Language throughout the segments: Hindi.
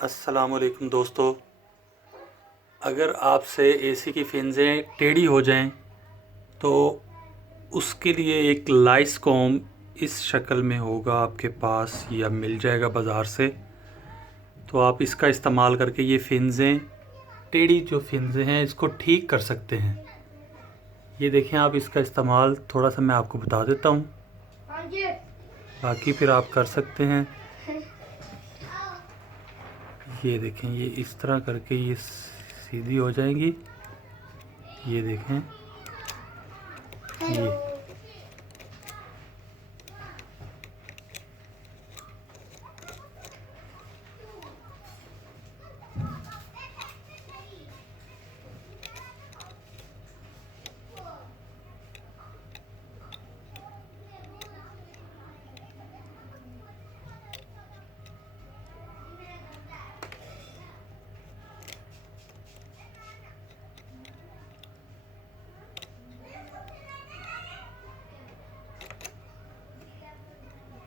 अस्सलामुअलैकुम दोस्तों। अगर आपसे एसी की फिंजें टेढ़ी हो जाएं तो उसके लिए एक लाइस्कॉम इस शक्ल में होगा आपके पास या मिल जाएगा बाज़ार से। तो आप इसका इस्तेमाल करके ये फिंजें टेढ़ी जो फिंजें हैं इसको ठीक कर सकते हैं। ये देखें, आप इसका इस्तेमाल थोड़ा सा मैं आपको बता देता हूँ, बाकी फिर आप कर सकते हैं। ये देखें, ये इस तरह करके ये सीधी हो जाएंगी। ये देखें, ये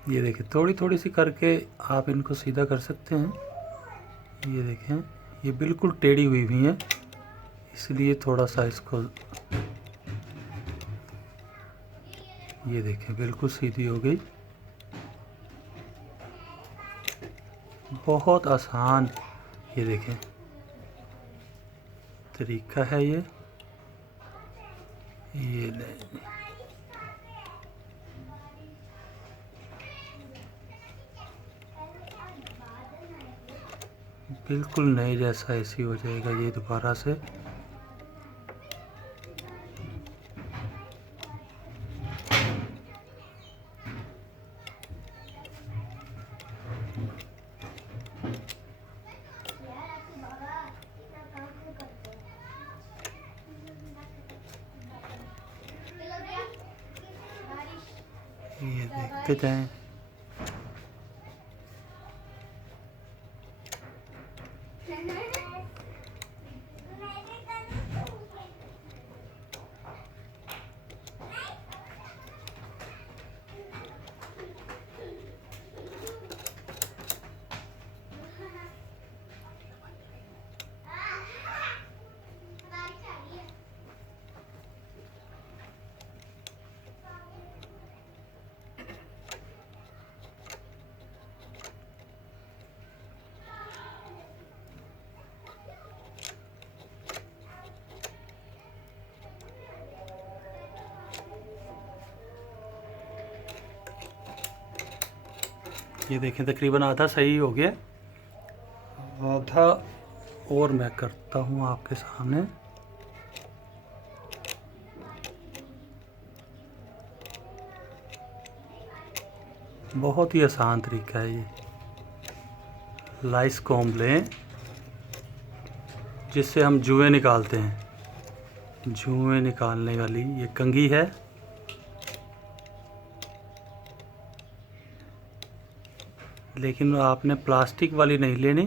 ये देखें, थोड़ी थोड़ी सी करके आप इनको सीधा कर सकते हैं। ये देखें, ये बिल्कुल टेढ़ी हुई हुई हैं, इसलिए थोड़ा सा इसको, ये देखें बिल्कुल सीधी हो गई। बहुत आसान, ये देखें तरीका है ये नहीं, बिल्कुल नए जैसा ऐसी हो जाएगा ये दोबारा से। ये देखते जाएं। ये देखें, तकरीबन आधा सही हो गया, आधा और मैं करता हूँ आपके सामने। बहुत ही आसान तरीका है ये। लाइस कॉम्ब लें जिससे हम जुएं निकालते हैं, जुएं निकालने वाली ये कंघी है। लेकिन आपने प्लास्टिक वाली नहीं लेनी,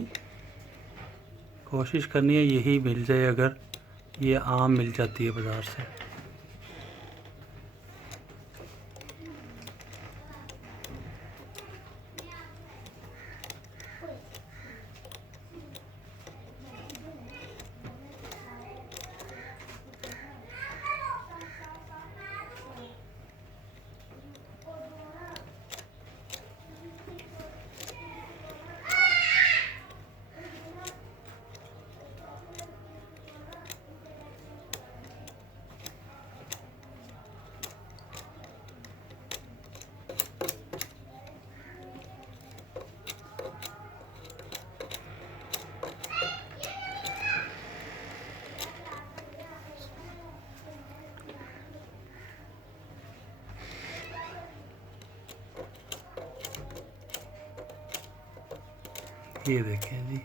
कोशिश करनी है यही मिल जाए, अगर ये आम मिल जाती है बाज़ार से। ये देखें जी,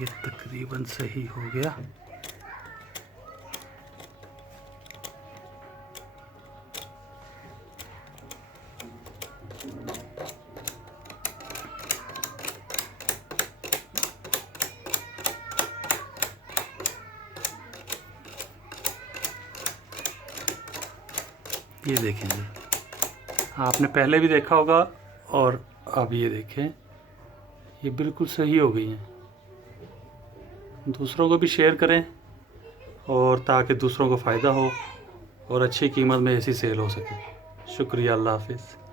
ये तकरीबन सही हो गया। ये देखें जी, आपने पहले भी देखा होगा और अब ये देखें, ये बिल्कुल सही हो गई हैं। दूसरों को भी शेयर करें और ताकि दूसरों को फ़ायदा हो और अच्छी कीमत में एसी सेल हो सके। शुक्रिया, अल्लाह हाफ़िज़।